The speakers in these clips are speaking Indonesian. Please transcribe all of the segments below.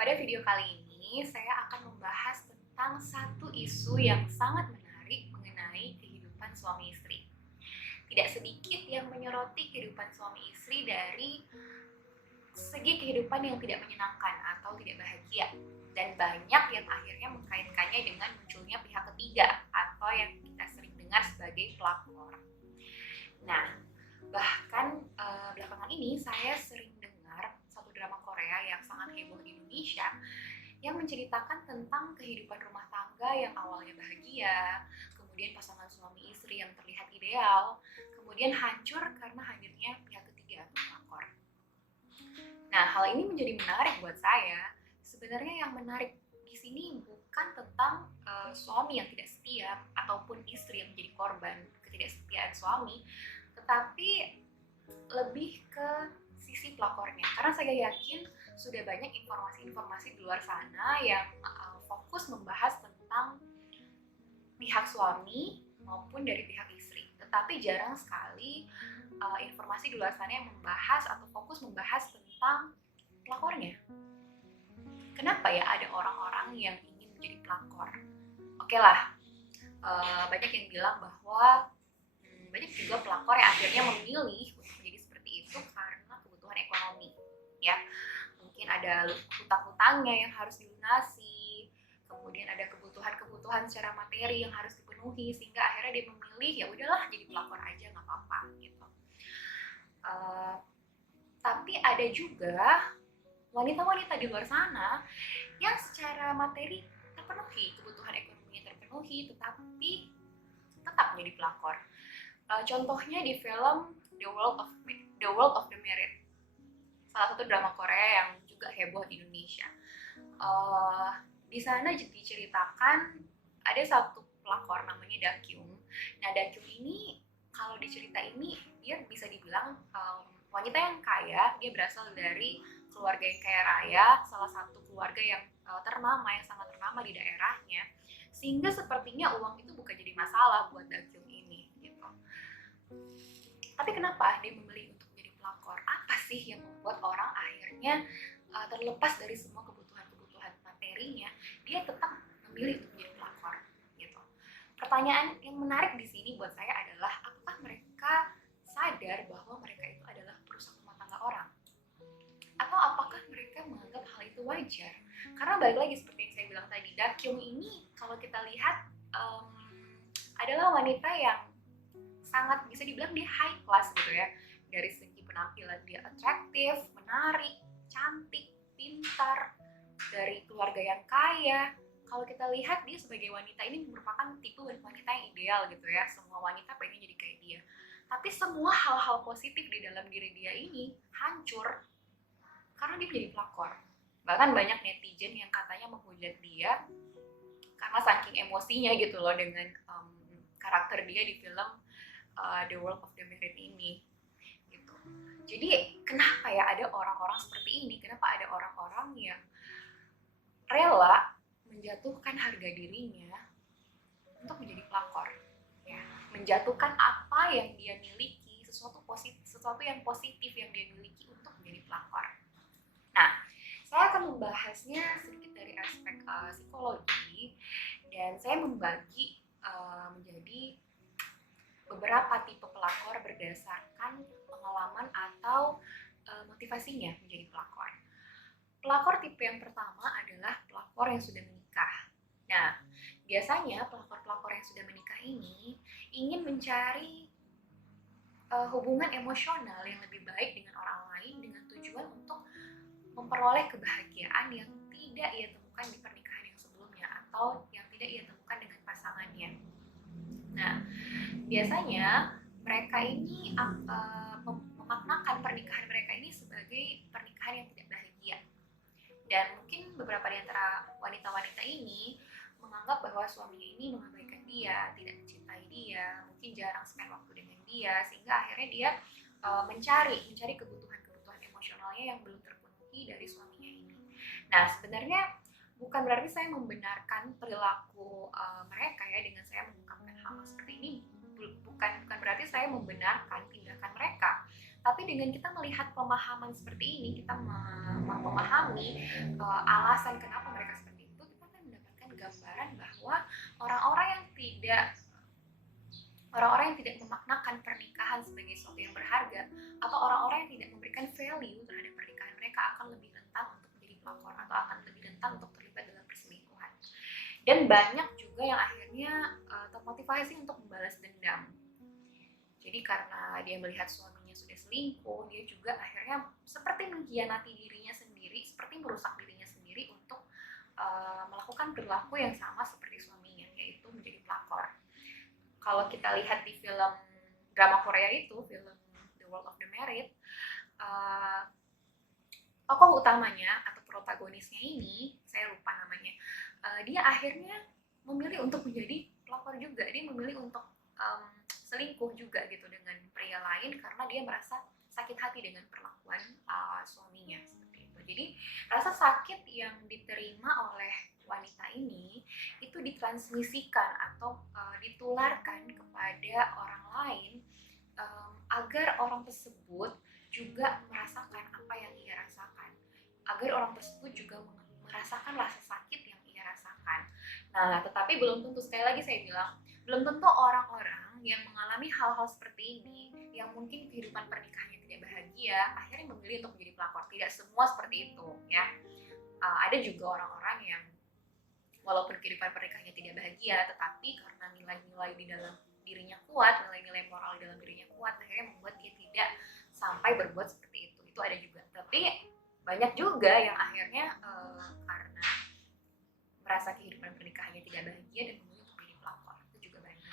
Pada video kali ini, saya akan membahas tentang satu isu yang sangat menarik mengenai kehidupan suami istri. Tidak sedikit yang menyoroti kehidupan suami istri dari segi kehidupan yang tidak menyenangkan atau tidak bahagia. Dan banyak yang akhirnya mengkaitkannya dengan munculnya pihak ketiga atau yang kita sering dengar sebagai pelakor. Nah, bahkan belakangan ini saya sering dengar satu drama Korea yang sangat heboh di Indonesia yang menceritakan tentang kehidupan rumah tangga yang awalnya bahagia, kemudian pasangan suami istri yang terlihat ideal, kemudian hancur karena hadirnya pihak ketiga atau pelakor. Nah, hal ini menjadi menarik buat saya. Sebenarnya yang menarik di sini bukan tentang suami yang tidak setia ataupun istri yang menjadi korban ketidaksetiaan suami, tetapi lebih ke sisi pelakornya. Karena saya yakin sudah banyak informasi-informasi di luar sana yang fokus membahas tentang pihak suami maupun dari pihak istri. Tetapi jarang sekali informasi di luar sana yang membahas atau fokus membahas tentang pelakornya. Kenapa ya ada orang-orang yang ingin menjadi pelakor? Oke lah, banyak yang bilang bahwa banyak juga pelakor yang akhirnya memilih untuk menjadi seperti itu karena kebutuhan ekonomi, ya. Mungkin ada hutang-hutangnya yang harus dilunasi, kemudian ada kebutuhan-kebutuhan secara materi yang harus dipenuhi, sehingga akhirnya dia memilih ya udahlah jadi pelakor aja nggak apa-apa gitu. Tapi ada juga wanita-wanita di luar sana yang secara materi terpenuhi, kebutuhan ekonominya terpenuhi, tetapi tetap menjadi pelakor. Contohnya di film The World of the Married, salah satu drama Korea yang juga heboh di Indonesia. Di sana diceritakan ada satu pelakor namanya Dakyung. Nah, Dakyung ini kalau di cerita ini dia bisa dibilang wanita yang kaya. Dia berasal dari keluarga yang kaya raya, salah satu keluarga yang ternama, yang sangat ternama di daerahnya, sehingga sepertinya uang itu bukan jadi masalah buat Dakyung ini gitu. Tapi kenapa dia memilih untuk menjadi pelakor? Apa sih yang membuat orang akhirnya terlepas dari semua kebutuhan-kebutuhan materinya, dia tetap memilih untuk menjadi pelakor gitu. Pertanyaan yang menarik di sini buat saya adalah apakah mereka sadar bahwa mereka itu adalah perusak rumah tangga orang? Atau apakah mereka menganggap hal itu wajar? Karena balik lagi seperti yang saya bilang tadi, Dakyung ini kalau kita lihat adalah wanita yang sangat bisa dibilang dia high class gitu ya. Dari segi penampilan dia atraktif, menarik, cantik, pintar, dari keluarga yang kaya. Kalau kita lihat dia sebagai wanita ini merupakan tipe wanita yang ideal gitu ya. Semua wanita pengen jadi kayak dia. Tapi semua hal-hal positif di dalam diri dia ini hancur karena dia menjadi pelakor. Bahkan banyak netizen yang katanya menghujat dia karena saking emosinya gitu loh dengan karakter dia di film The World of the Married ini gitu. Jadi kenapa ya ada orang-orang seperti ini? Kenapa ada orang-orang yang rela menjatuhkan harga dirinya untuk menjadi pelakor? Ya, menjatuhkan apa yang dia miliki, sesuatu yang positif yang dia miliki untuk menjadi pelakor. Nah, saya akan membahasnya sedikit dari aspek psikologi dan saya membagi menjadi beberapa tipe pelakor berdasarkan pengalaman atau motivasinya menjadi pelakor. Pelakor tipe yang pertama adalah pelakor yang sudah menikah. Nah, biasanya pelakor-pelakor yang sudah menikah ini ingin mencari hubungan emosional yang lebih baik dengan orang lain dengan tujuan untuk memperoleh kebahagiaan yang tidak ia temukan di pernikahan yang sebelumnya atau yang tidak ia temukan dengan pasangannya. Nah, biasanya mereka ini memaknakan pernikahan mereka ini sebagai pernikahan yang tidak bahagia. Dan mungkin beberapa di antara wanita-wanita ini menganggap bahwa suaminya ini mengabaikan dia, tidak mencintai dia, mungkin jarang spend waktu dengan dia, sehingga akhirnya dia mencari kebutuhan-kebutuhan emosionalnya yang belum terpenuhi dari suaminya ini. Nah, sebenarnya bukan berarti saya membenarkan perilaku mereka ya dengan saya mengungkapkan hal seperti ini. Bukan berarti saya membenarkan tindakan mereka, Tapi dengan kita melihat pemahaman seperti ini, kita memahami alasan kenapa mereka seperti itu, kita akan mendapatkan gambaran bahwa orang-orang yang tidak memaknakan pernikahan sebagai sesuatu yang berharga, atau orang-orang yang tidak memberikan value terhadap pernikahan mereka akan lebih rentan untuk menjadi pelakor, atau akan lebih rentan untuk terlibat dalam perselingkuhan. Dan banyak juga yang akhirnya termotivasi untuk membalas dendam. Jadi karena dia melihat suaminya sudah selingkuh, dia juga akhirnya seperti mengkhianati dirinya sendiri, seperti merusak dirinya sendiri untuk melakukan perilaku yang sama seperti suaminya, yaitu menjadi pelakor. Kalau kita lihat di film drama Korea itu, film The World of the Married, tokoh utamanya atau protagonisnya ini, saya lupa namanya, dia akhirnya memilih untuk menjadi pelakor juga. Dia memilih untuk selingkuh juga gitu dengan pria lain karena dia merasa sakit hati dengan perlakuan suaminya seperti itu. Jadi rasa sakit yang diterima oleh wanita ini itu ditransmisikan atau ditularkan kepada orang lain agar orang tersebut juga merasakan apa yang ia rasakan, agar orang tersebut juga merasakan rasa sakit yang ia rasakan. Nah, tetapi belum tentu, sekali lagi saya bilang, belum tentu orang-orang yang mengalami hal-hal seperti ini, yang mungkin kehidupan pernikahannya tidak bahagia, akhirnya memilih untuk menjadi pelakor. Tidak semua seperti itu, ya. Ada juga orang-orang yang walaupun kehidupan pernikahannya tidak bahagia, tetapi karena nilai-nilai di dalam dirinya kuat, nilai-nilai moral di dalam dirinya kuat, akhirnya membuat dia tidak sampai berbuat seperti itu. Itu ada juga. Tapi banyak juga yang akhirnya karena merasa kehidupan pernikahannya tidak bahagia dan memilih untuk menjadi pelakor. Itu juga banyak.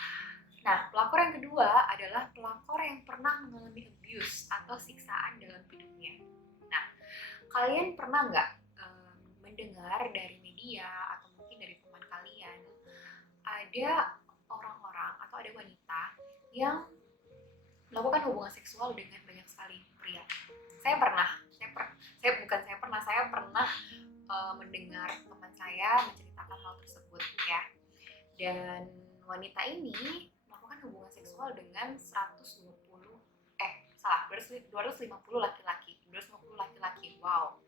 Nah, pelakor yang kedua adalah pelakor yang pernah mengalami abuse atau siksaan dalam hidupnya. Nah, kalian pernah nggak mendengar dari media atau mungkin dari teman kalian ada orang-orang atau ada wanita yang melakukan hubungan seksual dengan banyak sekali pria? Saya pernah mendengar teman saya menceritakan hal tersebut, ya. Dan wanita ini melakukan hubungan seksual dengan 250 laki-laki. Wow.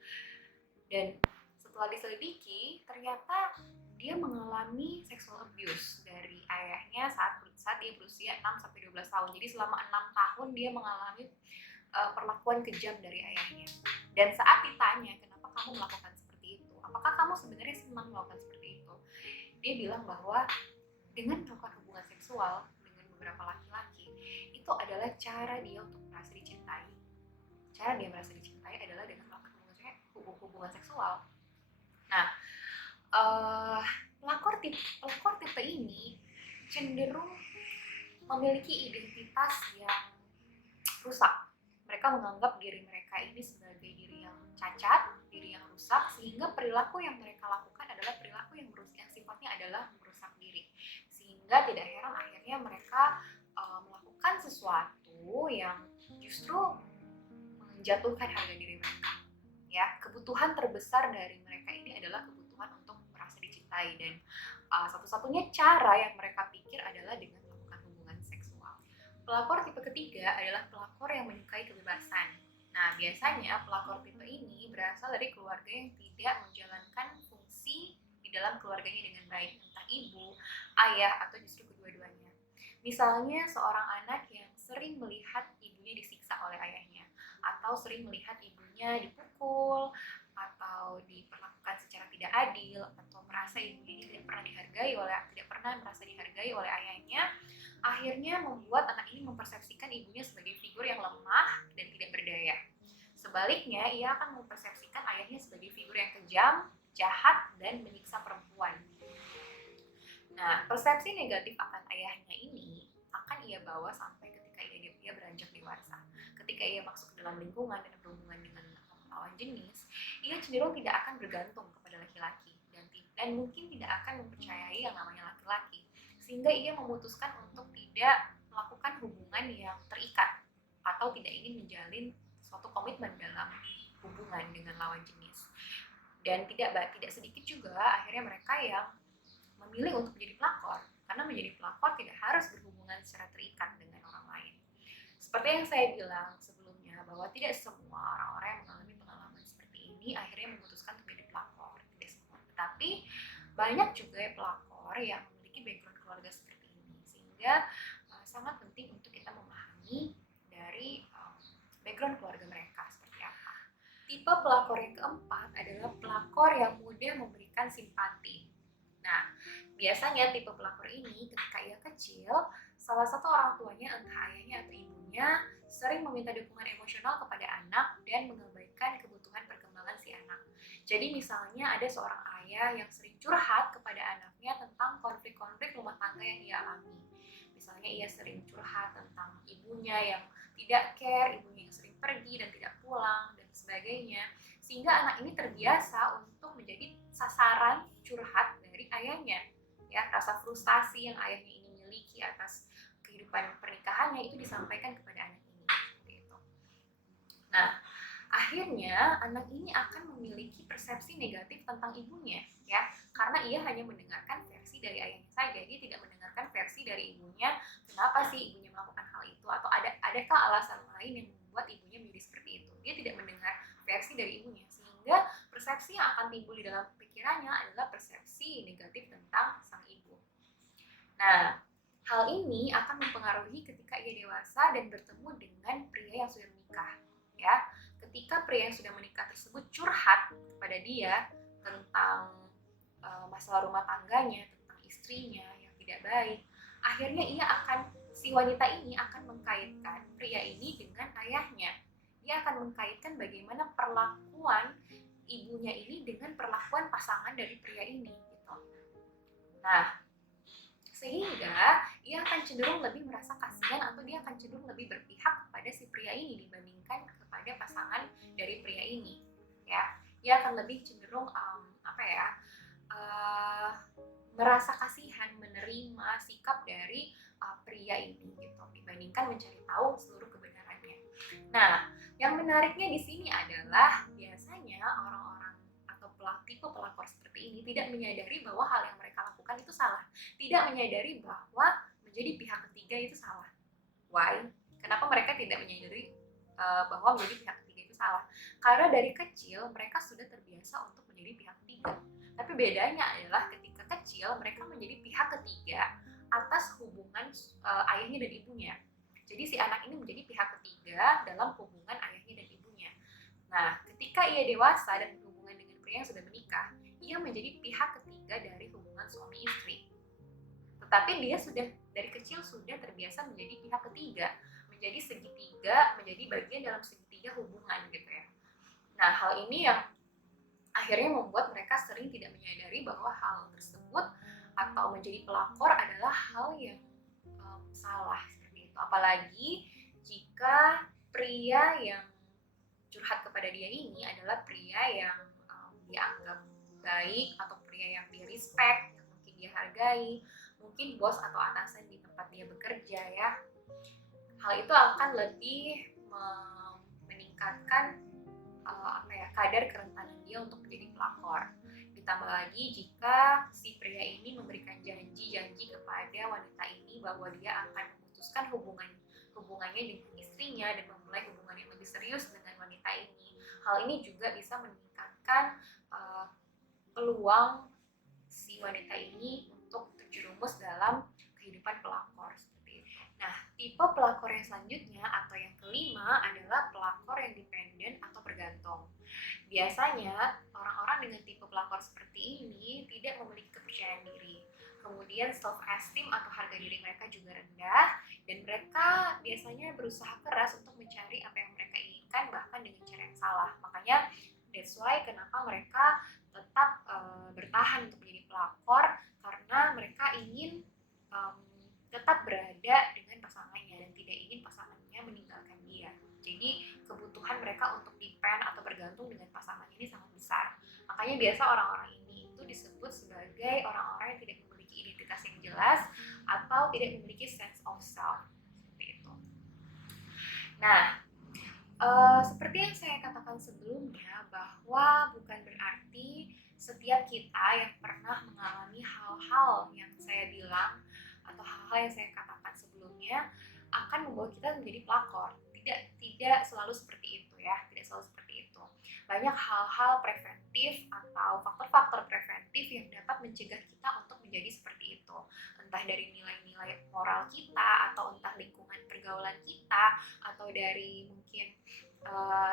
Dan setelah diselidiki, ternyata dia mengalami sexual abuse dari ayahnya saat dia berusia 6-12 tahun. Jadi selama 6 tahun dia mengalami perlakuan kejam dari ayahnya. Dan saat ditanya, kenapa kamu melakukan seperti itu? Apakah kamu sebenarnya senang melakukan seperti itu? Dia bilang bahwa dengan melakukan hubungan seksual dengan beberapa laki-laki, itu adalah cara dia untuk merasa dicintai. Cara dia merasa dicintai adalah dengan melakukan hubungan seksual. Nah, pelakor tipe ini cenderung memiliki identitas yang rusak. Mereka menganggap diri mereka ini sebagai diri yang cacat, diri yang rusak, sehingga perilaku yang mereka lakukan adalah perilaku yang sifatnya adalah merusak diri. Sehingga tidak heran akhirnya mereka melakukan sesuatu yang justru menjatuhkan harga diri mereka. Ya, kebutuhan terbesar dari mereka ini adalah kebutuhan untuk merasa dicintai, dan satu-satunya cara yang mereka pikir adalah dengan melakukan hubungan seksual. Pelakor tipe ketiga adalah pelakor yang menyukai kebebasan. Nah, biasanya pelakor tipe ini berasal dari keluarga yang tidak menjalankan fungsi di dalam keluarganya dengan baik, entah ibu, ayah, atau justru kedua-duanya. Misalnya seorang anak yang sering melihat ibunya disiksa oleh ayahnya, atau sering melihat ibunya dipukul, atau diperlakukan secara tidak adil, atau merasa ibunya tidak pernah merasa dihargai oleh ayahnya, akhirnya membuat anak ini mempersepsikan ibunya sebagai figur yang lemah dan tidak berdaya. Sebaliknya, ia akan mempersepsikan ayahnya sebagai figur yang kejam, jahat, dan menyiksa perempuan. Nah, persepsi negatif akan ayahnya ini akan ia bawa sampai ketika ia beranjak dewasa. Ketika ia masuk ke dalam lingkungan dan berhubungan dengan lawan jenis, ia cenderung tidak akan bergantung kepada laki-laki dan mungkin tidak akan mempercayai yang namanya laki-laki, sehingga ia memutuskan untuk tidak melakukan hubungan yang terikat atau tidak ingin menjalin suatu komitmen dalam hubungan dengan lawan jenis. Dan tidak sedikit juga akhirnya mereka yang memilih untuk menjadi pelakor, karena menjadi pelakor tidak harus berhubungan secara terikat dengan orang lain. Seperti yang saya bilang sebelumnya, bahwa tidak semua orang-orang yang mengalami pengalaman seperti ini akhirnya memutuskan untuk menjadi pelakor, tidak semua. Tetapi banyak juga ya pelakor yang memiliki background keluarga seperti ini, sehingga sangat penting untuk kita memahami dari background keluarga mereka seperti apa. Tipe pelakor yang keempat adalah pelakor yang mudah memberikan simpati. Nah, biasanya tipe pelakor ini ketika ia kecil, salah satu orang tuanya, entah ayahnya atau ibunya, sering meminta dukungan emosional kepada anak dan mengabaikan kebutuhan perkembangan si anak. Jadi misalnya ada seorang ayah yang sering curhat kepada anaknya tentang konflik-konflik rumah tangga yang ia alami. Misalnya ia sering curhat tentang ibunya yang tidak care, ibunya yang sering pergi dan tidak pulang, dan sebagainya. Sehingga anak ini terbiasa untuk menjadi sasaran curhat dari ayahnya. Ya, rasa frustasi yang ayahnya ini miliki atas kehidupan pernikahannya itu disampaikan kepada anak ini. Seperti itu. Nah, akhirnya anak ini akan memiliki persepsi negatif tentang ibunya, ya, karena ia hanya mendengarkan versi dari ayahnya saja, dia tidak mendengarkan versi dari ibunya. Kenapa sih ibunya melakukan hal itu, atau adakah alasan lain yang membuat ibunya menjadi seperti itu? Dia tidak mendengar versi dari ibunya, sehingga persepsi yang akan timbul di dalam pikirannya adalah persepsi negatif tentang sang ibu. Nah, hal ini akan mempengaruhi ketika ia dewasa dan bertemu dengan pria yang sudah menikah, ya. Ketika pria yang sudah menikah tersebut curhat kepada dia tentang masalah rumah tangganya, tentang istrinya yang tidak baik, akhirnya si wanita ini akan mengkaitkan pria ini dengan ayahnya. Dia akan mengkaitkan bagaimana perlakuan ibunya ini dengan perlakuan pasangan dari pria ini, gitu. Nah, sehingga ia akan cenderung lebih merasa kasihan atau dia akan cenderung lebih berpihak kepada si pria ini dibandingkan kepada pasangan dari pria ini, ya. Ia akan lebih cenderung merasa kasihan, menerima sikap dari pria ini gitu dibandingkan mencari tahu seluruh kebenarannya. Nah, yang menariknya di sini adalah biasanya orang-orang atau tipe pelakor seperti ini tidak menyadari bahwa hal yang mereka lakukan itu salah, tidak menyadari bahwa menjadi pihak ketiga itu salah. Why? Kenapa mereka tidak menyadari bahwa menjadi pihak ketiga itu salah? Karena dari kecil mereka sudah terbiasa untuk menjadi pihak ketiga. Tapi bedanya adalah ketika kecil mereka menjadi pihak ketiga atas hubungan ayahnya dan ibunya. Jadi si anak ini menjadi pihak ketiga dalam hubungan ayahnya dan ibunya. Nah, ketika ia dewasa dan berhubungan dengan pria yang sudah menikah, ia menjadi pihak ketiga dari hubungan suami istri. Tetapi dia sudah dari kecil sudah terbiasa menjadi pihak ketiga, menjadi segitiga, menjadi bagian dalam segitiga hubungan gitu ya. Nah, hal ini yang akhirnya membuat mereka sering tidak menyadari bahwa hal tersebut atau menjadi pelakor adalah hal yang salah seperti itu. Apalagi jika pria yang curhat kepada dia ini adalah pria yang dia anggap baik atau pria yang dia respect, yang mungkin dia hargai, mungkin bos atau atasan di tempat dia bekerja ya. Hal itu akan lebih meningkatkan kadar kerentanan dia untuk menjadi pelakor. Ditambah lagi jika si pria ini memberikan janji-janji kepada wanita ini bahwa dia akan memutuskan hubungannya dengan istrinya dan memulai hubungan yang lebih serius dengan wanita ini. Hal ini juga bisa meningkatkan peluang si wanita ini untuk terjerumus dalam kehidupan pelakor seperti itu. Nah, tipe pelakor yang selanjutnya atau yang kelima adalah pelakor yang dependen atau bergantung. Biasanya orang-orang dengan tipe pelakor seperti ini tidak memiliki kepercayaan diri. Kemudian self-esteem atau harga diri mereka juga rendah dan mereka biasanya berusaha keras untuk mencari apa yang mereka inginkan bahkan dengan cara yang salah. Makanya that's why kenapa mereka tetap bertahan untuk menjadi pelakor, karena mereka ingin tetap berada dengan pasangannya dan tidak ingin pasangannya meninggalkan dia. Jadi kebutuhan mereka untuk depend atau bergantung dengan pasangan ini sangat besar. Makanya biasa orang-orang ini itu disebut sebagai orang-orang yang tidak memiliki identitas yang jelas atau tidak memiliki sense of self. Seperti itu. Nah, seperti yang saya katakan sebelumnya, bahwa bukan berarti setiap kita yang pernah mengalami hal-hal yang saya bilang atau hal-hal yang saya katakan sebelumnya akan membawa kita menjadi pelakor. tidak selalu seperti itu ya, tidak selalu seperti itu. Banyak hal-hal preventif atau faktor-faktor preventif yang dapat mencegah kita untuk menjadi seperti itu. Entah dari nilai-nilai moral kita, atau entah lingkungan pergaulan kita, atau dari mungkin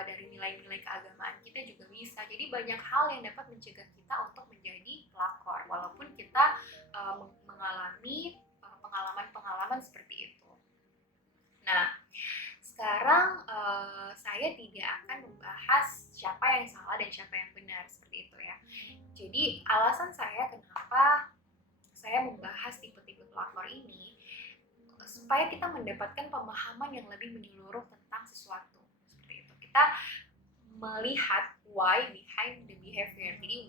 dari nilai-nilai keagamaan kita juga bisa. Jadi banyak hal yang dapat mencegah kita untuk menjadi pelakor, walaupun kita mengalami pengalaman-pengalaman seperti itu. Nah, sekarang saya tidak akan membahas siapa yang salah dan siapa yang benar seperti itu ya. Jadi alasan saya kenapa saya membahas tipe-tipe pelakor ini supaya kita mendapatkan pemahaman yang lebih menyeluruh tentang sesuatu seperti itu. Kita melihat why behind the behavior. Jadi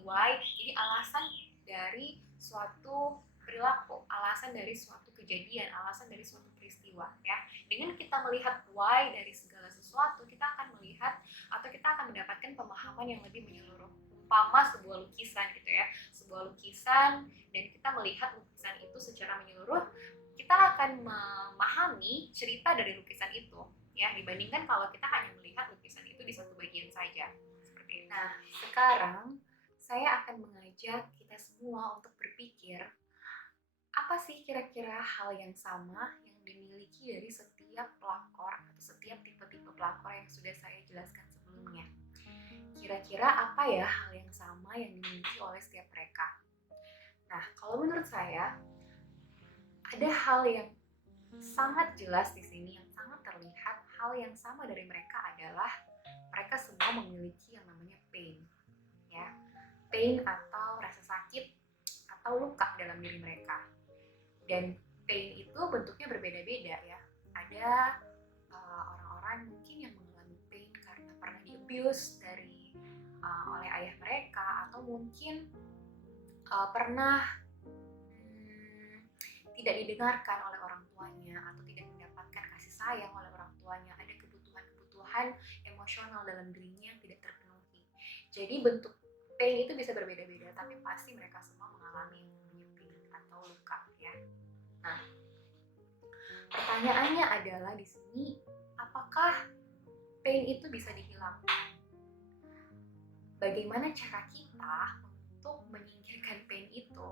alasan dari suatu perilaku, alasan dari suatu kejadian, alasan dari suatu peristiwa ya. Dengan kita melihat why dari segala sesuatu, kita akan melihat atau kita akan mendapatkan pemahaman yang lebih menyeluruh. Umpama sebuah lukisan gitu ya, sebuah lukisan, dan kita melihat lukisan itu secara menyeluruh, kita akan memahami cerita dari lukisan itu ya, dibandingkan kalau kita hanya melihat lukisan itu di satu bagian saja seperti itu. Nah, sekarang saya akan mengajak kita semua untuk berpikir, apa sih kira-kira hal yang sama yang dimiliki dari setiap pelakor atau setiap tipe-tipe pelakor yang sudah saya jelaskan sebelumnya. Kira-kira apa ya hal yang sama yang dimiliki oleh setiap mereka? Nah, kalau menurut saya, ada hal yang sangat jelas di sini, yang sangat terlihat. Hal yang sama dari mereka adalah mereka semua memiliki yang namanya pain, ya, pain atau rasa sakit atau luka dalam diri mereka. Dan pain itu bentuknya berbeda-beda ya. Ada orang-orang mungkin yang mengalami pain karena pernah di-abuse oleh ayah mereka, atau mungkin pernah tidak didengarkan oleh orang tuanya, atau tidak mendapatkan kasih sayang oleh orang tuanya. Ada kebutuhan emosional dalam dirinya yang tidak terpenuhi. Jadi bentuk pain itu bisa berbeda-beda, tapi pasti mereka semua mengalami yang namanya pain atau luka ya. Nah, pertanyaannya adalah di sini, apakah pain itu bisa dihilangkan? Bagaimana cara kita untuk menyingkirkan pain itu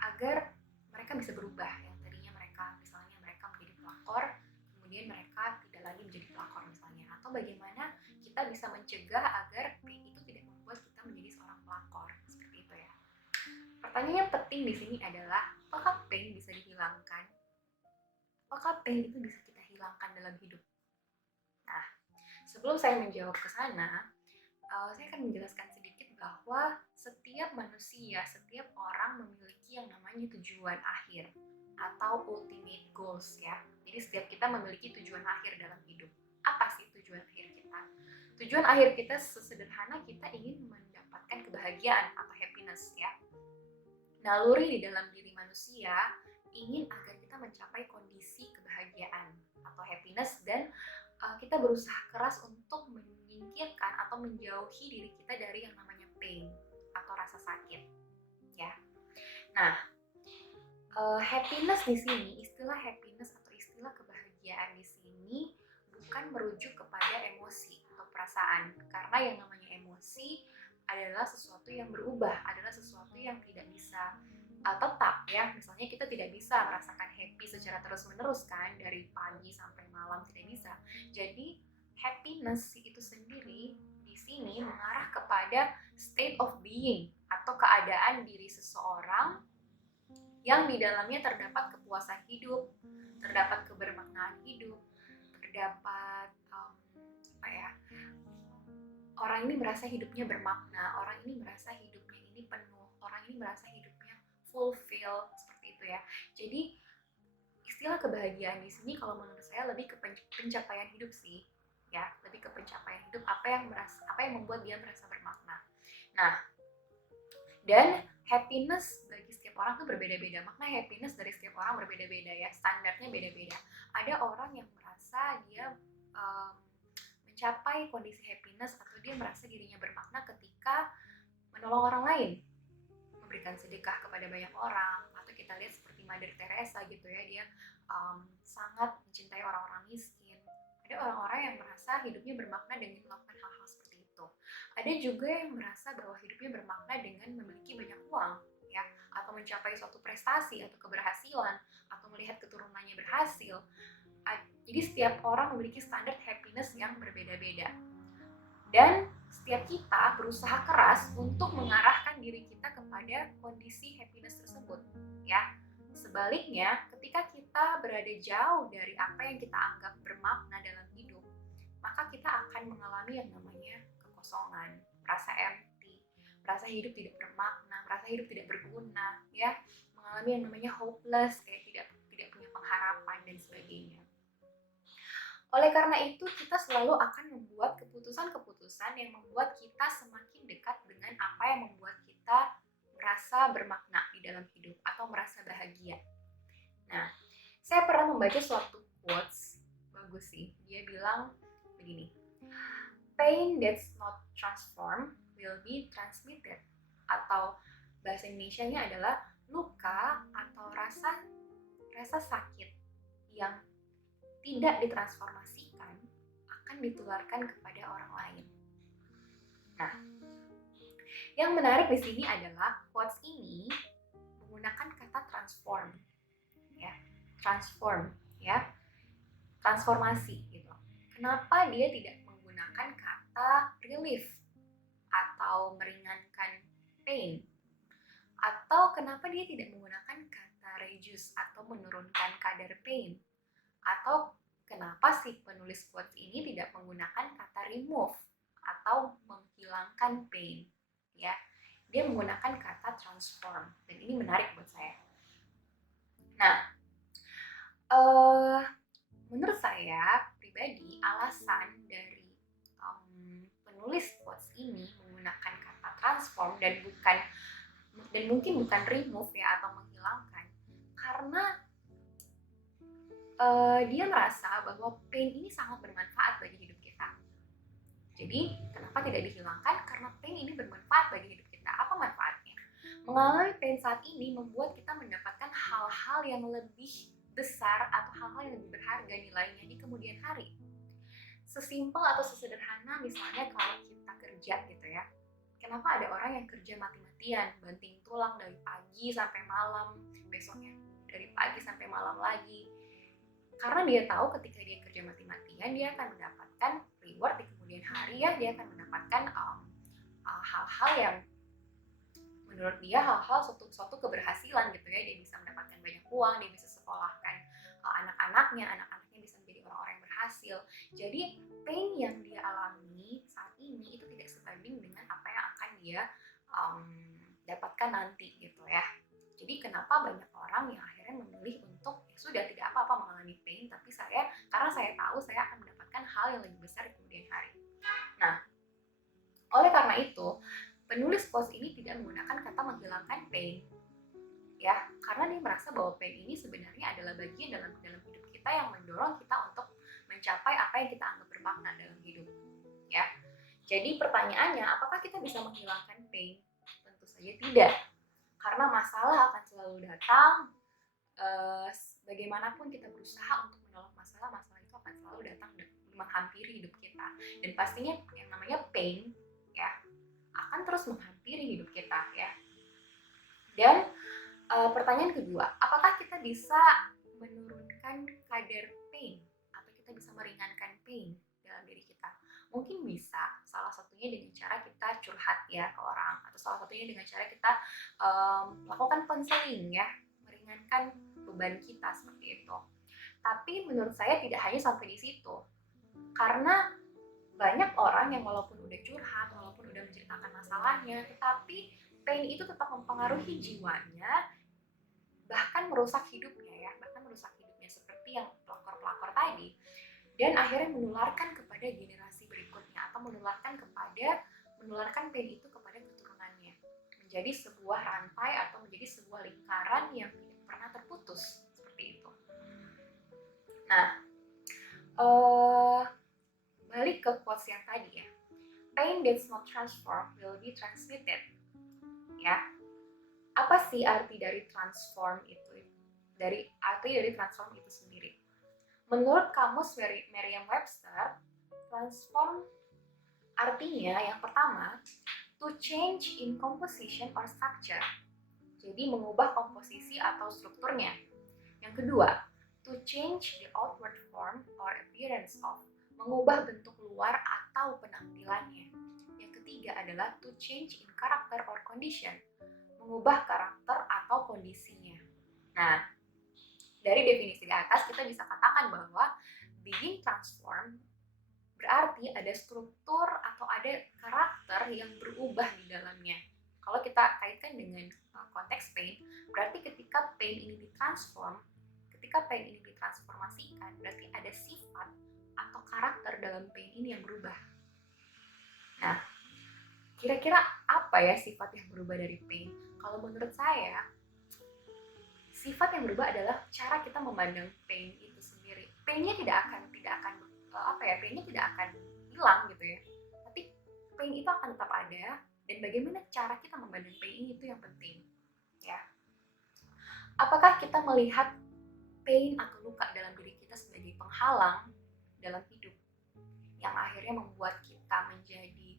agar mereka bisa berubah, yang tadinya mereka menjadi pelakor, kemudian mereka tidak lagi menjadi pelakor misalnya, atau bagaimana kita bisa mencegah agar pain itu tidak membuat kita menjadi seorang pelakor seperti itu ya. Pertanyaan yang penting di sini adalah, apakah pain bisa dihilangkan? Apakah pain itu bisa kita hilangkan dalam hidup? Nah, sebelum saya menjawab ke sana, saya akan menjelaskan sedikit bahwa setiap manusia, setiap orang memiliki yang namanya tujuan akhir atau ultimate goals ya. Jadi setiap kita memiliki tujuan akhir dalam hidup. Apa sih tujuan akhir kita? Tujuan akhir kita sesederhana kita ingin mendapatkan kebahagiaan atau happiness ya. Naluri di dalam diri manusia ingin agar kita mencapai kondisi kebahagiaan atau happiness, dan kita berusaha keras untuk menyingkirkan atau menjauhi diri kita dari yang namanya pain atau rasa sakit ya. Nah, happiness di sini, istilah happiness atau istilah kebahagiaan di sini bukan merujuk kepada emosi atau perasaan, karena yang namanya emosi adalah sesuatu yang berubah, adalah sesuatu yang tidak bisa tetap ya. Misalnya kita tidak bisa merasakan happy secara terus-menerus kan, dari pagi sampai malam, tidak bisa. Jadi happiness itu sendiri di sini mengarah kepada state of being atau keadaan diri seseorang yang di dalamnya terdapat kepuasan hidup, terdapat kebermaknaan hidup, terdapat orang ini merasa hidupnya bermakna, orang ini merasa hidupnya ini penuh, orang ini merasa hidupnya fulfill seperti itu ya. Jadi istilah kebahagiaan di sini kalau menurut saya lebih ke pencapaian hidup sih ya, lebih ke pencapaian hidup, apa yang membuat dia merasa bermakna. Nah, dan happiness bagi setiap orang tuh berbeda-beda. Makna happiness dari setiap orang berbeda-beda ya, standarnya beda-beda. Ada orang yang merasa dia mencapai kondisi happiness atau dia merasa dirinya bermakna ketika menolong orang lain, memberikan sedekah kepada banyak orang, atau kita lihat seperti Mother Teresa gitu ya, dia sangat mencintai orang-orang miskin. Ada orang-orang yang merasa hidupnya bermakna dengan melakukan hal-hal seperti itu. Ada juga yang merasa bahwa hidupnya bermakna dengan memiliki banyak uang, ya, atau mencapai suatu prestasi atau keberhasilan, atau melihat keturunannya berhasil. Jadi setiap orang memiliki standar happiness yang berbeda-beda. Dan setiap kita berusaha keras untuk mengarahkan diri kita kepada kondisi happiness tersebut, ya. Sebaliknya, ketika kita berada jauh dari apa yang kita anggap bermakna dalam hidup, maka kita akan mengalami yang namanya kekosongan, merasa empty, merasa hidup tidak bermakna, merasa hidup tidak berguna, ya, mengalami yang namanya hopeless, kayak tidak punya pengharapan dan sebagainya. Oleh karena itu, kita selalu akan membuat keputusan-keputusan yang membuat kita semakin dekat dengan apa yang membuat kita merasa bermakna di dalam hidup atau merasa bahagia. Nah, saya pernah membaca suatu quotes, bagus sih. Dia bilang begini, pain that's not transformed will be transmitted. Atau bahasa Indonesianya adalah luka atau rasa sakit yang tidak ditransformasikan akan ditularkan kepada orang lain. Nah, yang menarik di sini adalah quotes ini menggunakan kata transform, ya, transform, ya, transformasi gitu. Kenapa dia tidak menggunakan kata relief atau meringankan pain? Atau kenapa dia tidak menggunakan kata reduce atau menurunkan kadar pain? Atau kenapa si penulis quotes ini tidak menggunakan kata remove atau menghilangkan pain, ya. Dia menggunakan kata transform, dan ini menarik buat saya. Nah, menurut saya pribadi, alasan dari penulis quotes ini menggunakan kata transform dan mungkin bukan remove, ya, atau menghilangkan, karena dia merasa bahwa pain ini sangat bermanfaat bagi hidup kita. Jadi, kenapa tidak dihilangkan? Karena pain ini bermanfaat bagi hidup kita. Apa manfaatnya? Mengalami pain saat ini membuat kita mendapatkan hal-hal yang lebih besar atau hal-hal yang lebih berharga nilainya di kemudian hari. Sesimpel atau sesederhana misalnya kalau kita kerja gitu ya. Kenapa ada orang yang kerja mati-matian, banting tulang dari pagi sampai malam, besoknya dari pagi sampai malam lagi. Karena dia tahu ketika dia kerja mati-matian, dia akan mendapatkan reward di kemudian hari, ya, dia akan mendapatkan hal-hal yang menurut dia hal-hal suatu keberhasilan gitu ya. Dia bisa mendapatkan banyak uang, dia bisa sekolahkan anak-anaknya bisa menjadi orang-orang yang berhasil. Jadi pain yang dia alami saat ini itu tidak sebanding dengan apa yang akan dia dapatkan nanti gitu ya. Jadi kenapa banyak orang yang akhirnya memilih untuk ya sudah tidak apa-apa mengalami pain, tapi karena saya tahu saya akan mendapatkan hal yang lebih besar di kemudian hari. Nah, oleh karena itu penulis quotes ini tidak menggunakan kata menghilangkan pain, ya, karena dia merasa bahwa pain ini sebenarnya adalah bagian dalam hidup kita yang mendorong kita untuk mencapai apa yang kita anggap bermakna dalam hidup, ya. Jadi pertanyaannya, apakah kita bisa menghilangkan pain? Tentu saja tidak. Karena masalah akan selalu datang, bagaimanapun kita berusaha untuk menolak masalah itu akan selalu datang dan menghampiri hidup kita. Dan pastinya yang namanya pain, ya, akan terus menghampiri hidup kita, ya. Dan pertanyaan kedua, apakah kita bisa menurunkan kadar pain atau kita bisa meringankan pain dalam diri kita? Mungkin bisa, salah satunya dengan cara kita curhat ya ke orang, atau salah satunya dengan cara kita melakukan konseling, ya, meringankan beban kita seperti itu. Tapi menurut saya tidak hanya sampai di situ, karena banyak orang yang walaupun udah curhat, walaupun udah menceritakan masalahnya, tetapi pain itu tetap mempengaruhi jiwanya, bahkan merusak hidupnya, ya, seperti yang pelakor-pelakor tadi, dan akhirnya menularkan kepada generasi berikutnya atau menularkan pain itu kepada keturunannya, menjadi sebuah rantai atau menjadi sebuah lingkaran yang tidak pernah terputus seperti itu. Nah, balik ke quotes yang tadi, ya, pain that's not transformed will be transmitted, ya. Apa sih arti dari transform itu? Arti dari transform itu sendiri? Menurut kamus Merriam-Webster, transform artinya yang pertama, to change in composition or structure. Jadi mengubah komposisi atau strukturnya. Yang kedua, to change the outward form or appearance of. Mengubah bentuk luar atau penampilannya. Yang ketiga adalah to change in character or condition. Mengubah karakter atau kondisinya. Nah, dari definisi di atas kita bisa katakan bahwa being transformed berarti ada struktur atau ada karakter yang berubah di dalamnya. Kalau kita kaitkan dengan konteks pain, berarti ketika pain ini ditransformasikan, berarti ada sifat atau karakter dalam pain ini yang berubah. Nah, kira-kira apa ya sifat yang berubah dari pain? Kalau menurut saya, sifat yang berubah adalah cara kita memandang pain itu sendiri. Painnya tidak akan hilang gitu ya. Tapi pain itu akan tetap ada, dan bagaimana cara kita memandang pain itu yang penting. Ya. Apakah kita melihat pain atau luka dalam diri kita sebagai penghalang dalam hidup yang akhirnya membuat kita menjadi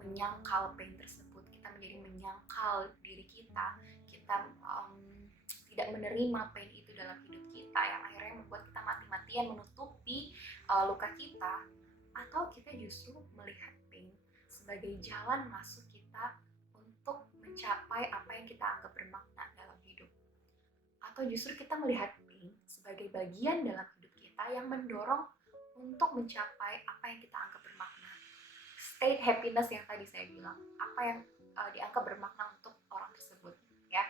menyangkal pain tersebut, kita menjadi menyangkal diri kita tidak menerima pain itu dalam hidup kita yang akhirnya membuat kita mati-matian menutupi luka kita, atau kita justru melihat pain sebagai jalan masuk kita untuk mencapai apa yang kita anggap bermakna dalam hidup, atau justru kita melihat pain sebagai bagian dalam hidup kita yang mendorong untuk mencapai apa yang kita anggap bermakna, state happiness yang tadi saya bilang, apa yang dianggap bermakna untuk orang tersebut ya.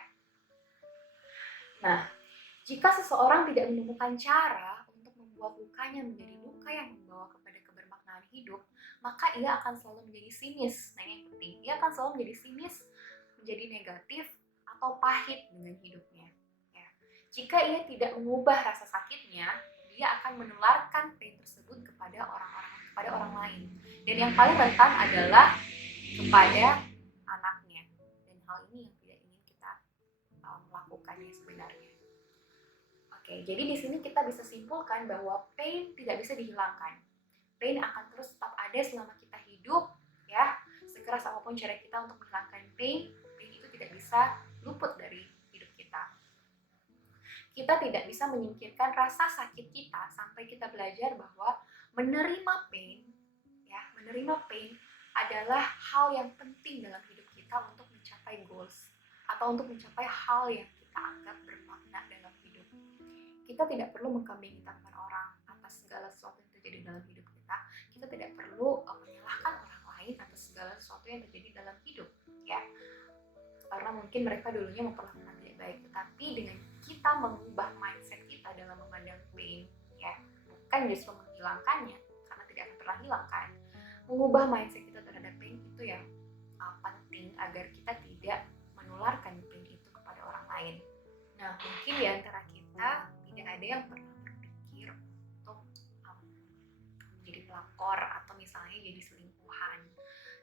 Nah, jika seseorang tidak menemukan cara untuk membuat lukanya menjadi luka yang membawa kepada kebermaknaan hidup, maka ia akan selalu menjadi sinis. Nah, ini yang penting. Ia akan selalu menjadi sinis, menjadi negatif, atau pahit dengan hidupnya. Ya. Jika ia tidak mengubah rasa sakitnya, dia akan menularkan pain tersebut kepada orang lain. Dan yang paling rentan adalah kepada anaknya. Dan hal ini yang tidak ingin kita melakukannya sebenarnya. Oke, jadi di sini kita bisa simpulkan bahwa pain tidak bisa dihilangkan. Pain akan terus tetap ada selama kita hidup, ya. Sekeras apapun cara kita untuk menghilangkan pain itu tidak bisa luput dari hidup kita. Kita tidak bisa menyingkirkan rasa sakit kita sampai kita belajar bahwa menerima pain adalah hal yang penting dalam hidup kita untuk mencapai goals atau untuk mencapai hal yang kita anggap bermakna dalam hidup. Kita tidak perlu mengkambing hitamkan orang atas segala sesuatu yang terjadi dalam hidup kita. Kita tidak perlu menyalahkan orang lain atas segala sesuatu yang terjadi dalam hidup, ya. Karena mungkin mereka dulunya memperlakukan tidak baik, tetapi dengan kita mengubah mindset kita dalam memandang pain, ya, bukan justru menghilangkannya, karena tidak akan pernah hilang kan. Mengubah mindset kita terhadap pain itu yang penting agar kita tidak menularkan pain itu kepada orang lain. Nah, mungkin di antara kita tidak ada yang pernah berpikir untuk menjadi pelakor atau misalnya jadi selingkuhan.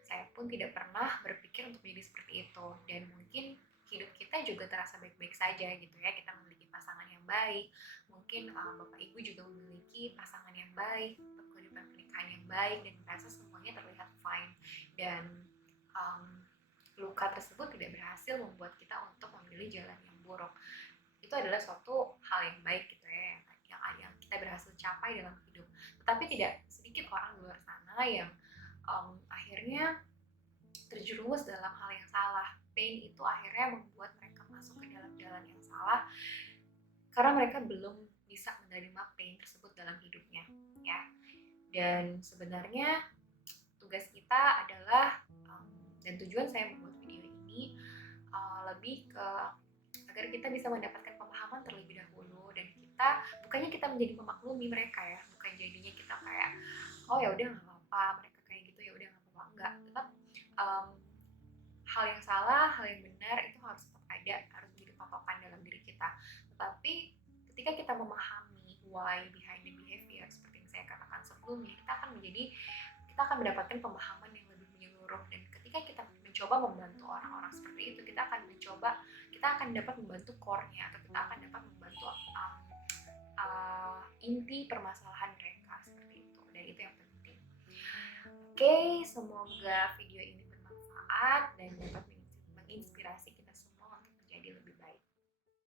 Saya pun tidak pernah berpikir untuk menjadi seperti itu, dan mungkin hidup kita juga terasa baik-baik saja gitu ya. Kita memiliki pasangan yang baik, mungkin bapak ibu juga memiliki pasangan yang baik, kehidupan pernikahan yang baik, dan merasa semuanya terlihat fine, dan luka tersebut tidak berhasil membuat kita untuk memilih jalan yang buruk. Itu adalah suatu hal yang baik gitu ya, yang kita berhasil capai dalam hidup. Tetapi tidak sedikit orang di luar sana yang akhirnya terjerumus dalam hal yang salah. Pain itu akhirnya membuat mereka masuk ke dalam jalan yang salah karena mereka belum bisa menerima pain tersebut dalam hidupnya, ya. Dan sebenarnya tugas kita adalah dan tujuan saya membuat video ini lebih ke agar kita bisa mendapatkan pemahaman terlebih dahulu, dan bukannya kita menjadi memaklumi mereka ya, bukan jadinya kita kayak oh ya udah nggak apa-apa mereka kayak gitu, ya udah nggak apa-apa, enggak. Tetap hal yang salah, hal yang benar itu harus tetap ada, harus menjadi patokan dalam diri kita. Tetapi ketika kita memahami why behind the behavior seperti yang saya katakan sebelumnya, kita akan mendapatkan pemahaman yang lebih menyeluruh, dan ketika kita mencoba membantu orang-orang seperti itu, kita akan dapat membantu core-nya, atau kita akan dapat membantu inti permasalahan mereka, seperti itu. Dan itu yang penting. Oke, semoga video ini bermanfaat dan dapat menginspirasi kita semua